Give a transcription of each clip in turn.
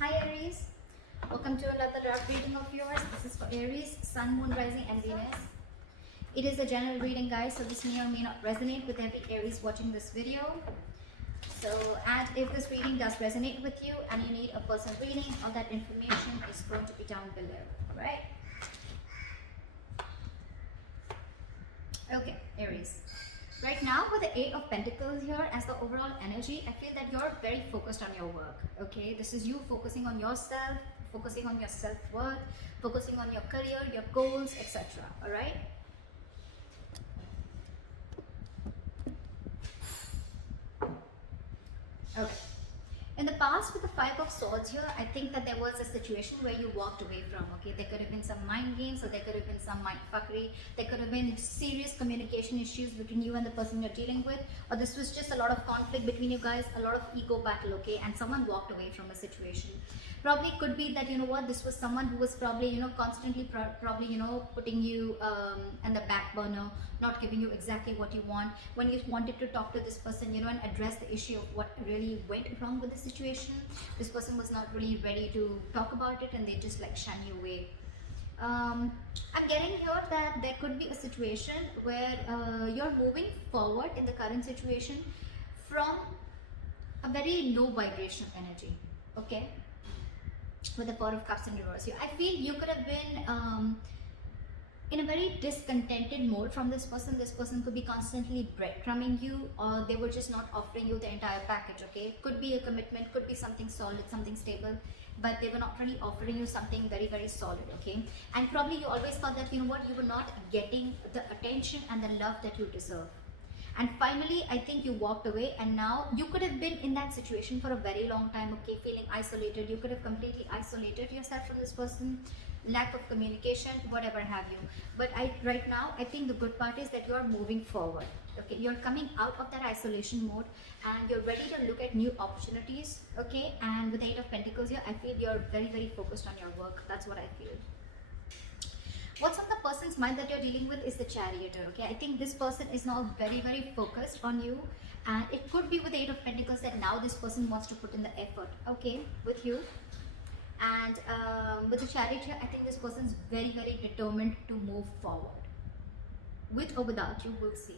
Hi Aries, welcome to another love reading of yours. This is for Aries, Sun, Moon, Rising and Venus. It is a general reading, guys, so this may or may not resonate with every Aries watching this video. So, and if this reading does resonate with you and you need a personal reading, all that information is going to be down below, alright? Okay, Aries. Right now with the Eight of Pentacles here as the overall energy, I feel that you're very focused on your work, okay? This is you focusing on yourself, focusing on your self-worth, focusing on your career, your goals, etc. Alright? Okay. In the past with the Five of Swords here, I think that there was a situation where you walked away from, okay? There could have been some mind games or there could have been some mind fuckery. There could have been serious communication issues between you and the person you're dealing with. Or this was just a lot of conflict between you guys, a lot of ego battle, okay? And someone walked away from a situation. Probably could be that, you know what, this was someone who was probably, you know, constantly probably, you know, putting you in the back burner, not giving you exactly what you want. When you wanted to talk to this person, you know, and address the issue of what really went wrong with the situation, this person was not really ready to talk about it and they just like shun you away. I'm getting here that there could be a situation where you're moving forward in the current situation from a very low vibration energy, okay? With the Four of Cups in reverse here, I feel you could have been in a very discontented mode from this person. This person could be constantly breadcrumbing you, or they were just not offering you the entire package, okay? Could be a commitment, could be something solid, something stable, but they were not really offering you something very, very solid, okay? And probably you always thought that, you know what, you were not getting the attention and the love that you deserve. And finally, I think you walked away, and now you could have been in that situation for a very long time, okay, feeling isolated. You could have completely isolated yourself from this person, lack of communication, whatever have you. But right now, I think the good part is that you're moving forward, okay? You're coming out of that isolation mode and you're ready to look at new opportunities, okay? And with the Eight of Pentacles here, I feel you're very, very focused on your work. That's what I feel. What's on the person's mind that you're dealing with is the Charioteer, okay? I think this person is now very, very focused on you, and it could be with the Eight of Pentacles that now this person wants to put in the effort, okay, with you. And with the Charioteer, I think this person's very, very determined to move forward. With or without you, we'll see.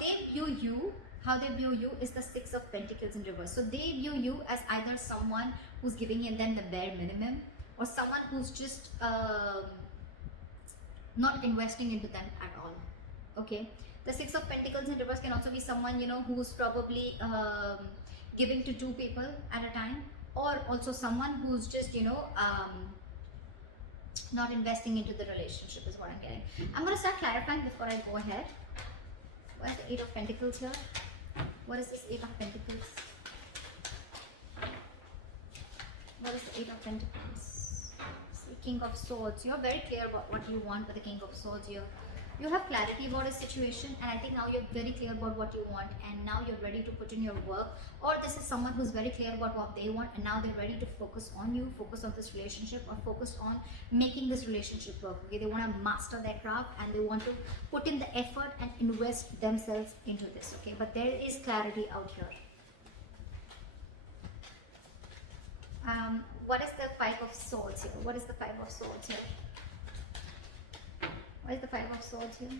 They view you, how they view you is the Six of Pentacles in reverse. So they view you as either someone who's giving them the bare minimum, or someone who's just not investing into them at all, okay? The Six of Pentacles in reverse can also be someone, you know, who's probably giving to two people at a time, or also someone who's just, you know, not investing into the relationship is what I'm getting. I'm going to start clarifying before I go ahead. What is the Eight of Pentacles here? What is this Eight of Pentacles? What is the Eight of Pentacles? King of Swords. You're very clear about what you want with the King of Swords here. You have clarity about a situation, and I think now you're very clear about what you want, and now you're ready to put in your work. Or this is someone who's very clear about what they want, and now they're ready to focus on you, focus on this relationship, or focus on making this relationship work, okay? They want to master their craft and they want to put in the effort and invest themselves into this, okay? But there is clarity out here. What is the Five of Swords here? What is the Five of Swords here? What is the Five of Swords here?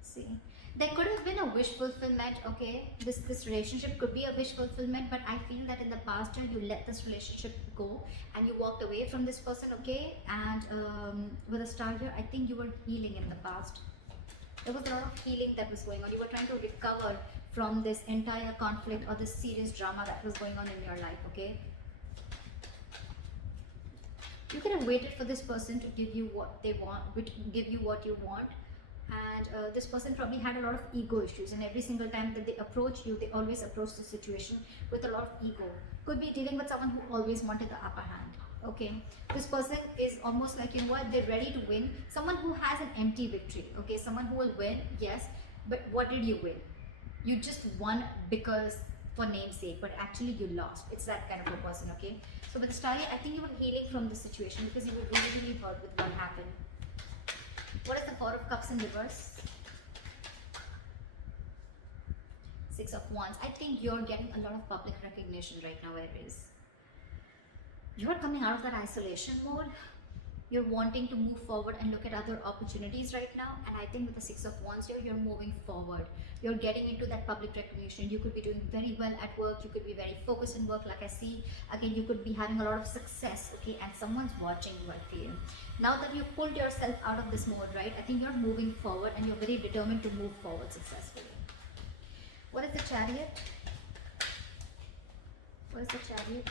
See, there could have been a wish fulfillment, okay? This relationship could be a wish fulfillment, but I feel that in the past year you let this relationship go and you walked away from this person, okay? And with a star here, I think you were healing in the past. There was a lot of healing that was going on. You were trying to recover from this entire conflict or this serious drama that was going on in your life, okay? You could have waited for this person to give you what they want, give you what you want. And this person probably had a lot of ego issues, and every single time that they approach you, they always approach the situation with a lot of ego. Could be dealing with someone who always wanted the upper hand, okay? This person is almost like, you know what, they're ready to win. Someone who has an empty victory, okay? Someone who will win, yes, but what did you win? You just won because for namesake, but actually you lost. It's that kind of a person, okay? So with the Star, I think you were healing from the situation because you were really, really hurt with what happened. What is the Four of Cups in reverse? Six of Wands, I think you're getting a lot of public recognition right now, Aries. You're coming out of that isolation mode. You're wanting to move forward and look at other opportunities right now, and I think with the Six of Wands here, you're moving forward. You're getting into that public recognition. You could be doing very well at work. You could be very focused in work, like I see. Again, you could be having a lot of success, okay, and someone's watching you, I feel. Now that you've pulled yourself out of this mode, right, I think you're moving forward and you're very determined to move forward successfully. What is the Chariot? What is the Chariot?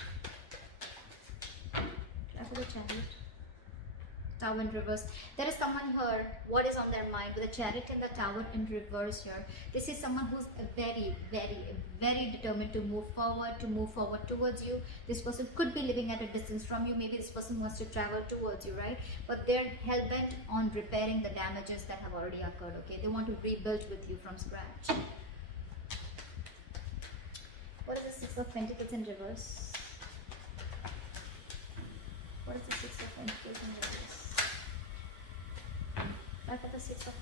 Try for the Chariot. Tower in reverse. There is someone here, what is on their mind with the Chariot and the Tower in reverse here. This is someone who's very, very, very determined to move forward towards you. This person could be living at a distance from you. Maybe this person wants to travel towards you, right? But they're hell-bent on repairing the damages that have already occurred, okay? They want to rebuild with you from scratch. What is the Six of Pentacles in reverse? What is the Six of Pentacles in reverse? For the Six of,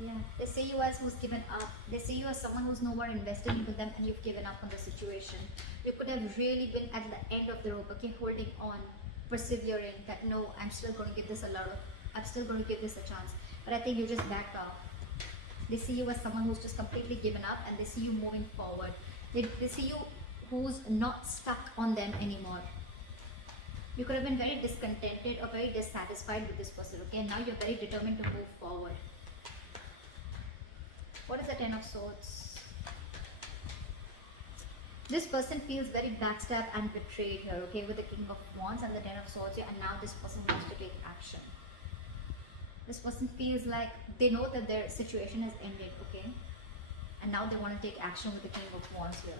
yeah, they see you as who's given up. They see you as someone who's no more invested into them, and you've given up on the situation. You could have really been at the end of the rope, okay, holding on, persevering, that no, I'm still going to give this a chance, but I think you just backed off. They see you as someone who's just completely given up, and they see you moving forward. They see you who's not stuck on them anymore. You could have been very discontented or very dissatisfied with this person, okay? Now you're very determined to move forward. What is the Ten of Swords? This person feels very backstabbed and betrayed here, okay? With the King of Wands and the Ten of Swords here, and now this person wants to take action. This person feels like they know that their situation has ended, okay? And now they want to take action with the King of Wands here.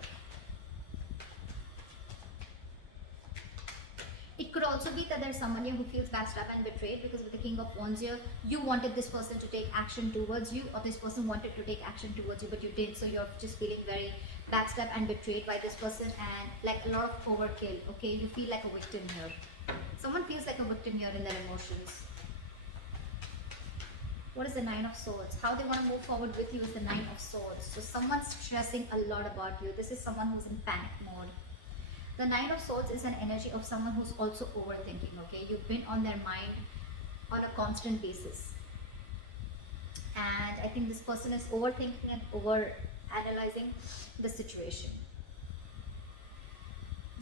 It could also be that there's someone here who feels backstabbed and betrayed, because with the King of Wands here, you wanted this person to take action towards you, or this person wanted to take action towards you, but you didn't. So you're just feeling very backstabbed and betrayed by this person, and like a lot of overkill, okay? You feel like a victim here. Someone feels like a victim here in their emotions. What is the Nine of Swords? How they want to move forward with you is the Nine of Swords. So someone's stressing a lot about you. This is someone who's in panic mode. The Nine of Swords is an energy of someone who's also overthinking, okay? You've been on their mind on a constant basis. And I think this person is overthinking and over-analyzing the situation.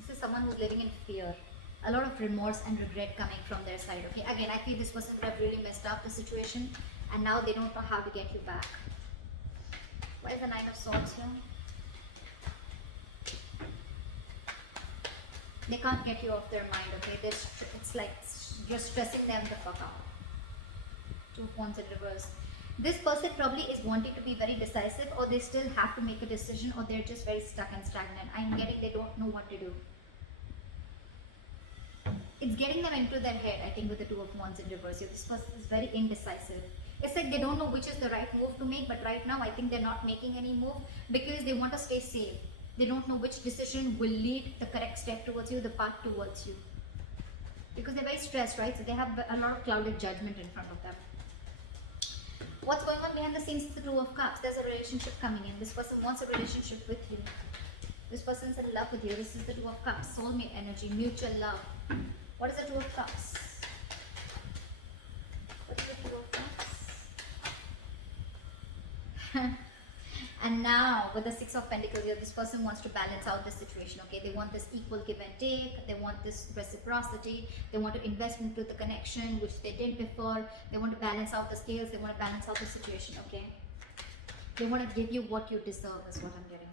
This is someone who's living in fear. A lot of remorse and regret coming from their side, okay? Again, I feel this person would have really messed up the situation, and now they don't know how to get you back. Why is the Nine of Swords here? They can't get you off their mind, okay? It's like you're stressing them the fuck out. Two of Wands in reverse. This person probably is wanting to be very decisive, or they still have to make a decision, or they're just very stuck and stagnant. I'm getting they don't know what to do. It's getting them into their head, I think, with the Two of Wands in reverse. This person is very indecisive. It's like they don't know which is the right move to make, but right now I think they're not making any move because they want to stay safe. They don't know which decision will lead the correct step towards you, the path towards you. Because they're very stressed, right? So they have a lot of clouded judgment in front of them. What's going on behind the scenes is the Two of Cups. There's a relationship coming in. This person wants a relationship with you. This person's in love with you. This is the Two of Cups. Soulmate energy, mutual love. What is the Two of Cups? What is the Two of Cups? And now with the Six of Pentacles here, this person wants to balance out the situation, okay? They want this equal give and take. They want this reciprocity. They want to invest into the connection, which they did before. They want to balance out the scales. They want to balance out the situation, okay? They want to give you what you deserve is what I'm getting.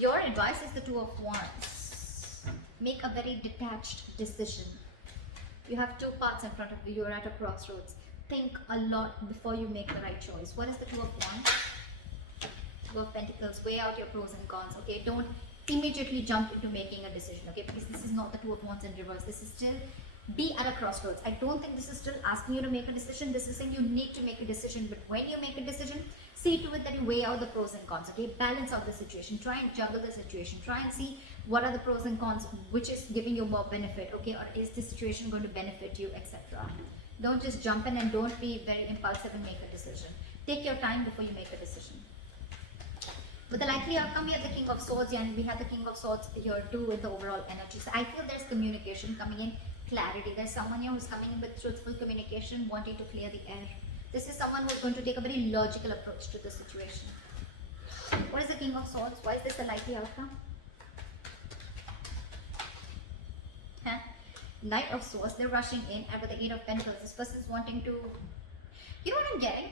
Your advice is the Two of Wands. Make a very detached decision. You have two paths in front of you. You're at a crossroads. Think a lot before you make the right choice. What is the Two of Wands? Two of Pentacles. Weigh out your pros and cons, okay? Don't immediately jump into making a decision, okay? Because this is not the Two of Wands in reverse. This is still be at a crossroads. I don't think this is still asking you to make a decision. This is saying you need to make a decision. But when you make a decision, see to it that you weigh out the pros and cons, okay? Balance out the situation. Try and juggle the situation. Try and see what are the pros and cons, which is giving you more benefit, okay? Or is this situation going to benefit you, etc. Don't just jump in, and don't be very impulsive and make a decision. Take your time before you make a decision. With the likely outcome, we have the King of Swords and we have the King of Swords here too in the overall energy. So I feel there's communication coming in, clarity. There's someone here who's coming in with truthful communication, wanting to clear the air. This is someone who's going to take a very logical approach to the situation. What is the King of Swords? Why is this a likely outcome? Huh? Knight of Swords, they're rushing in, and with the Eight of Pentacles, this person's wanting to... You know what I'm getting?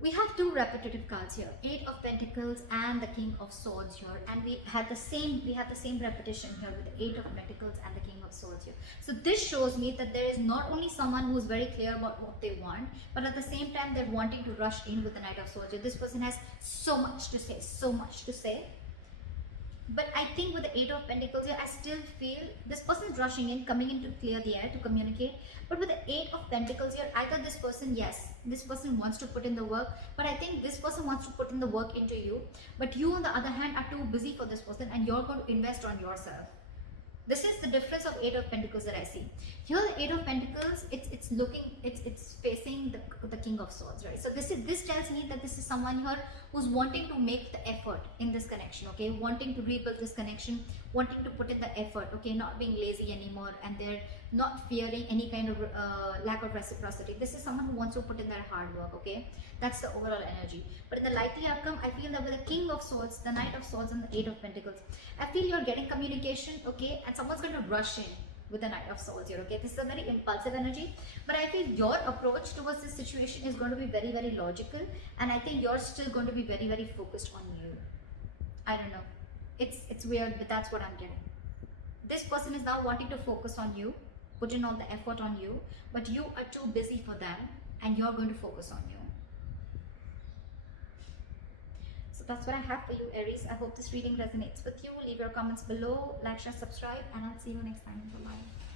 We have two repetitive cards here, Eight of Pentacles and the King of Swords here, and we had the same repetition here with the Eight of Pentacles and the King of Swords here. So this shows me that there is not only someone who is very clear about what they want, but at the same time they're wanting to rush in with the Knight of Swords here. This person has so much to say, so much to say. But I think with the Eight of Pentacles here, I still feel this person is rushing in, coming in to clear the air, to communicate. But with the Eight of Pentacles here, either this person, yes, this person wants to put in the work, but I think this person wants to put in the work into you. But you, on the other hand, are too busy for this person and you're going to invest on yourself. This is the difference of Eight of Pentacles that I see. Here, the Eight of Pentacles, it's facing the King of Swords, right? So this tells me that this is someone here who's wanting to make the effort in this connection, okay? Wanting to rebuild this connection, wanting to put in the effort, okay? Not being lazy anymore, and they're not fearing any kind of lack of reciprocity. This is someone who wants to put in their hard work, okay? That's the overall energy. But in the likely outcome, I feel that with the King of Swords, the Knight of Swords, and the Eight of Pentacles, I feel you're getting communication, okay? And someone's going to rush in with the Knight of Swords here, okay? This is a very impulsive energy, but I feel your approach towards this situation is going to be very, very logical, and I think you're still going to be very, very focused on you. I don't know. It's weird, but that's what I'm getting. This person is now wanting to focus on you, put in all the effort on you, but you are too busy for them, and you're going to focus on you. So that's what I have for you, Aries. I hope this reading resonates with you. Leave your comments below, like, share, subscribe, and I'll see you next time. Bye-bye.